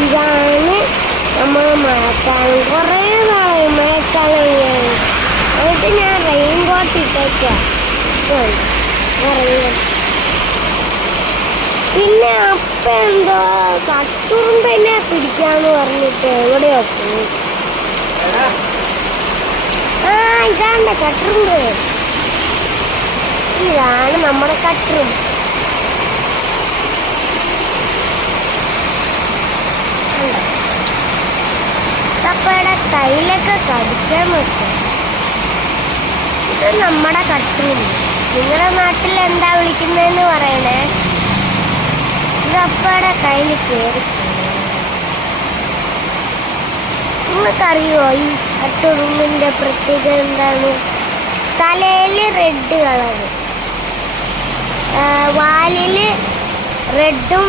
ഇതാണ് നമ്മൾ മഴക്കാലം. കുറേ നാളായി മഴക്കാലം എന്നിട്ട് ഞാൻ റെയിൻ കോട്ട് ഇട്ടേക്കാം. പിന്നെ അപ്പ എന്തോ കട്ടുറുമ്പെന്നെ പിടിക്കാന്ന് പറഞ്ഞിട്ട് എവിടെയോ പോയി. ഇതാണ്ട കട്ടുറുമ്പ്. ഇതാണ് നമ്മുടെ കട്ടുറുമ്പ്. അപ്പയുടെ കയ്യിലൊക്കെ കടിക്കാൻ പറ്റും. ഇത് നമ്മുടെ കട്ടുറുമ്പ്. നിങ്ങളുടെ നാട്ടിൽ എന്താ വിളിക്കുന്നതെന്ന് പറയണേ. ഇത് അപ്പയുടെ കയ്യിൽ കയറി. നിങ്ങൾക്കറിയോ ഈ കട്ടുറുമ്പിന്റെ പ്രത്യേകത എന്താണ്? തലയില് റെഡ് കളറ്, വാലില് റെഡും